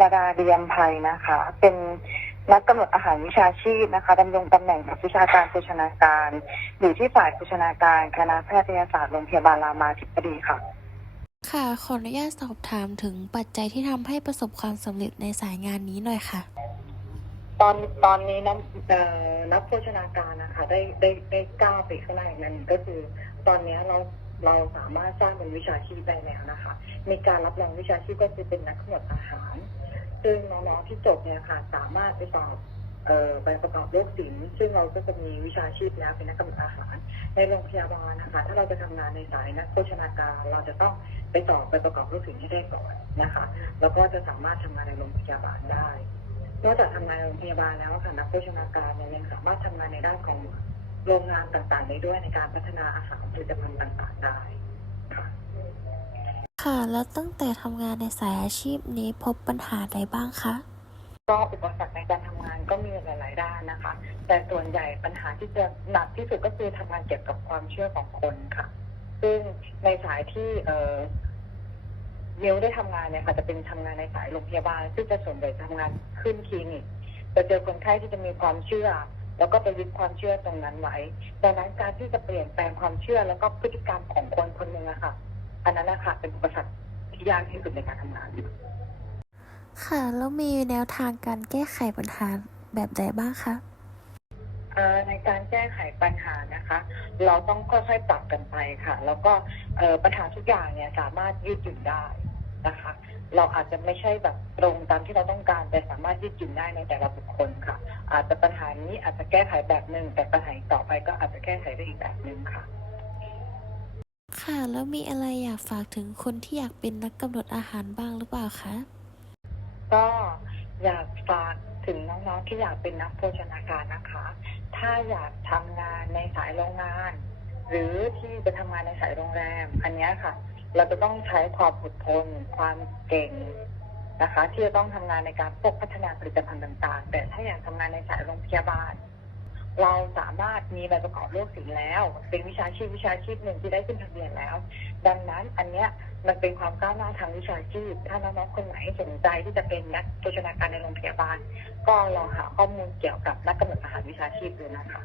ลดาเรียมภัยนะคะ เป็นนักกำหนดอาหารวิชาชีพนะคะดำรงตำแหน่งกับวิชาการโภชนาการ อยู่ที่ฝ่ายโภชนาการคณะแพทยศาสตร์โรงพยาบาลรามาธิบดีค่ะ ค่ะ ขออนุญาตสอบถามถึงปัจจัยที่ทำให้ประสบความสำเร็จในสายงานนี้หน่อยค่ะ ตอนตอนนี้นักเอ่อนักโภชนาการนะคะได้ได้ได้ก้าวไปข้างหน้าอีกนั้นก็คือ ตอนนี้เรา เราสามารถสร้างเป็นวิชาชีพได้แล้วนะคะมีการรับรองวิชาชีพก็คือเป็นนักกำหนดอาหาร ซึ่งน้องๆที่จบเนี่ยค่ะสามารถไปสอบใบประกอบโรคศิลป์ซึ่งเราก็จะมีวิชาชีพแล้วเป็นนักกำหนดอาหาร ในโรงพยาบาลนะคะ ถ้าเราจะทำงานในสายนักโภชนาการ เราจะต้องไปสอบใบประกอบโรคศิลป์ให้ได้ก่อนนะคะ แล้วก็จะสามารถทำงานในโรงพยาบาลได้นอกจากทำงานในโรงพยาบาลแล้วค่ะนักโภชนาการยยังสามารถทำงานในด้านของ โรงงานต่างๆได้ด้วยในการพัฒนาอาหารผลิตภัณฑ์ต่างๆได้ค่ะค่ะ แล้วตั้งแต่ทำงานในสายอาชีพนี้พบปัญหาใดบ้างคะ ก็อุปสรรคในการทำงานก็มีหลาย ๆ ด้านนะคะ แต่ส่วนใหญ่ปัญหาที่จะหนักที่สุดก็คือทำงานเกี่ยวกับความเชื่อของคนค่ะ ซึ่งในสายที่เอ่อมิวได้ทำงานเนี่ยค่ะจะเป็นทำงานในสายโรงพยาบาลซึ่งจะส่วนใหญ่ทำงานขึ้นคลินิกจะเจอคนไข้ที่จะมีความเชื่อ แล้วก็ไปยึดความเชื่อตรงนั้นไว้ดังนั้นการที่จะเปลี่ยนแปลงความเชื่อแล้วก็พฤติกรรมของคนคนหนึ่งอะค่ะ อันนั้นนะคะเป็นอุปสรรคที่ยากที่สุดในการทำงาน ค่ะแล้วมีแนวทางการแก้ไขปัญหาแบบใดบ้างคะเอ่อในการแก้ไขปัญหานะคะ เราต้องค่อยๆปรับกันไปค่ะ แล้วก็เอ่อปัญหาทุกอย่างเนี่ยสามารถยืดหยุ่นได้ นะคะ เราอาจจะไม่ใช่แบบตรงตามที่เราต้องการ แต่สามารถยืดหยุ่นได้ในแต่ละบุคคลค่ะ อาจจะปัญหานี้อาจจะแก้ไขแบบหนึ่งแต่ปัญหาต่อไปก็อาจจะแก้ไขได้อีกแบบหนึ่งค่ะ ค่ะ แล้วมีอะไรอยากฝากถึงคนที่อยากเป็นนักกำหนดอาหารบ้างหรือเปล่าคะก็อยากฝากถึงน้องๆที่อยากเป็นนักโภชนาการนะคะ ถ้าอยากทำงานในสายโรงงาน หรือที่จะทำงานในสายโรงแรม อันเนี้ยค่ะ เราจะต้องใช้ความอดทนความเก่งนะคะ ที่จะต้องทำงานในการพวกพัฒนาผลิตภัณฑ์ต่างๆ แต่ถ้าอยากทำงานในสายโรงพยาบาล เราสามารถมีใบประกอบโรคศิลป์แล้ว เป็นวิชาชีพวิชาชีพหนึ่งที่ได้ขึ้นทะเบียนแล้ว ดังนั้นอันเนี้ยมันเป็นความก้าวหน้าทางวิชาชีพ ถ้าน้องๆคนไหนสนใจที่จะเป็นนักโภชนาการในโรงพยาบาล ก็ลองหาข้อมูลเกี่ยวกับนักกำหนดอาหารวิชาชีพดูนะคะ